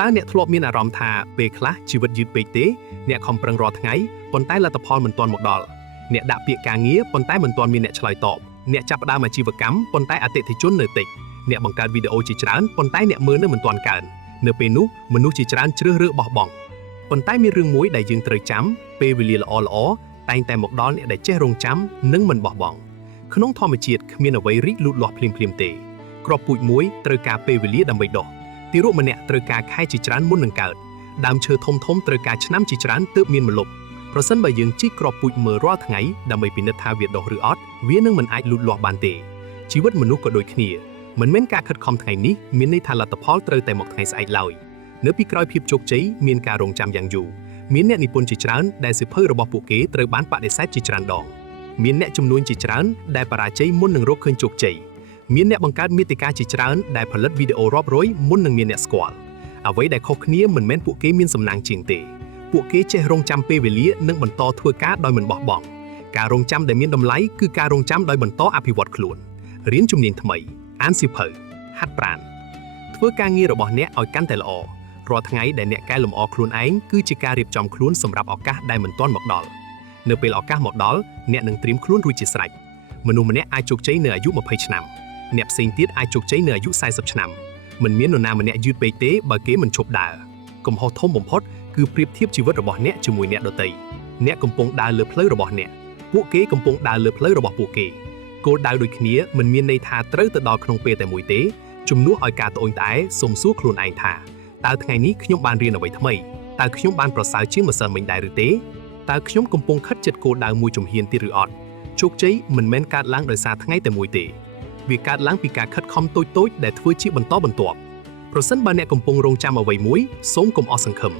តើអ្នកធ្លាប់មានអារម្មណ៍ថាពេលខ្លះជីវិតយឺតពេកទេអ្នកខំប្រឹងរាល់ថ្ងៃប៉ុន្តែលទ្ធផលមិនទាន់មកដល់អ្នកដាក់ពាក្យការងារប៉ុន្តែមិនទាន់មានអ្នកឆ្លើយតបអ្នកចាប់ផ្ដើមអាជីវកម្មប៉ុន្តែអតិថិជននៅតិចអ្នកបង្កើតវីដេអូជាច្រើនប៉ុន្តែអ្នកមើលនៅមិនទាន់កើននៅពេលនោះមនុស្សជាច្រើនជ្រើសរើសបោះបង់ប៉ុន្តែមានរឿងមួយដែលយើងត្រូវចាំពេលវេលាល្អៗតែងតែមកដល់អ្នកដែលចេះរង់ចាំនិងមិនបោះបង់ក្នុងធម្មជាតិគ្មានអ្វីរីកលូតលាស់ភ្លាមៗទេគ្រាប់ពូជមួយត្រូវការពេលវេលាដើម្បីដុះទារកម្នាក់ត្រូវការខែជាច្រើនមុននឹងកើតដើមឈើធំៗត្រូវការឆ្នាំជាច្រើនទើបមានម្លប់ប្រសិនបើយើងជីកគ្រាប់ពូជមើលរាល់ថ្ងៃដើម្បីពិនិត្យថាវាដុះឬអត់វានឹងមិនអាចលូតលាស់បានទេជីវិតមនុស្សក៏ដូចគ្នាមិនមែនការខិតខំថ្ងៃនេះមានន័យថាលទ្ធផលត្រូវតែមកថ្ងៃស្អែកឡើយនៅពីក្រោយភាពជោគជ័យមានការរងចាំយ៉ាងយូរមានអ្នកនិពន្ធជាច្រើនដែលសៀវភៅរបស់ពួកគេត្រូវបានបដិសេធជាច្រើនដងមានអ្នកជំនួញជាច្រើនដែលបរាជ័យមុននឹងរកឃើញជោគជ័យមានអ្នកបង្កើតមាតិកាជាច្រើនដែលផលិតវីដេអូរាប់រយមុននឹងមានអ្នកស្គាល់អ្វីដែលខុសគ្នាមិនមែនពួកគេមានសំណាងជាងទេពួកគេចេះរងចាំពេលវេលានិងបន្តធ្វើការដោយមិនបោះបង់ការរងចាំដែលមានតម្លៃគឺការរងចាំដោយបន្តអភិវឌ្ឍខ្លួនរៀនជំនាញថ្មីអានសៀវភៅហាត់ប្រាណធ្វើការងាររបស់អ្នកឲ្យកាន់តែល្អរាល់ថ្ងៃដែលអ្នកកែលម្អខ្លួនឯងគឺជាការរៀបចំខ្លួនសម្រាប់ឱកាសដែលមិនទាន់មកដល់នៅពេលឱកាសមកដល់អ្នកនឹងត្រៀមខ្លួនរួចជាស្រេចមនុស្សម្នាក់អាចជោគជ័យនៅអាយុ20ឆ្នាំអ្នកផ្សេងទៀតអាចជោគជ័យនៅអាយុ40ឆ្នាំមិនមាននរណាម្នាក់យឺតពេកទេបើគេមិនឈប់ដើរកំហុសធំបំផុតគឺប្រៀបធៀបជីវិតរបស់អ្នកជាមួយអ្នកដទៃអ្នកកំពុងដើរលើផ្លូវរបស់អ្នកពួកគេកំពុងដើរលើផ្លូវរបស់ពួកគេគោលដៅដូចគ្នាមិនមានន័យថាត្រូវទៅដល់ក្នុងពេលតែមួយទេជំនួសឲ្យការត្អូញត្អែសុំសួរខ្លួនឯងថាតើថ្ងៃនេះខ្ញុំបានរៀនអ្វីថ្មីតើខ្ញុំបានប្រសើរជាងម្សិលមិញដែរឬទេតើខ្ញុំកំពុងខិតជិតគោលដៅមួយជំហានទៀតឬអត់ជោគជ័យមិនមែនកើតឡើងដោយសារថ្ងៃតែមួយទេវាកើតឡើងពីការខិតខំតូចៗដែលធ្វើជាបន្តបន្ទាប់ប្រសិនបើអ្នកកំពុងរងចាំអ្វីមួយសូមកុំអស់សង្ឃឹម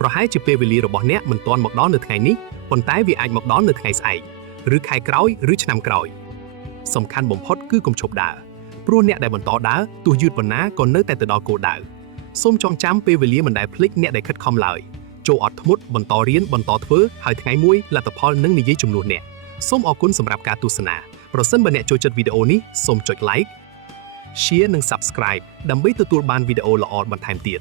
ប្រហែលជាពេលវេលារបស់អ្នកមិនទាន់មកដល់នៅថ្ងៃនេះប៉ុន្តែវាអាចមកដល់នៅថ្ងៃស្អែកឬខែក្រោយឬឆ្នាំក្រោយសំខាន់បំផុតគឺកុំឈប់ដើរព្រោះអ្នកដែលបន្តដើរទោះយឺតប៉ុណ្ណាក៏នៅតែទៅដល់គោលដៅសូមចងចាំពេលវេលាមិនដែលភ្លេចអ្នកដែលខិតខំឡើយចូលអត់ធ្មត់បន្តរៀនបន្តធ្វើហើយថ្ងៃមួយលទ្ធផលនឹងនិយាយជំនួសអ្នកសូមអរគុណសម្រាប់ការទស្សនាប្រសិនបើអ្នកចូលចិត្តវីដេអូនេះសូមចុច like share និង subscribe ដើម្បីទទួលបានវីដេអូល្អបន្ថែមទៀត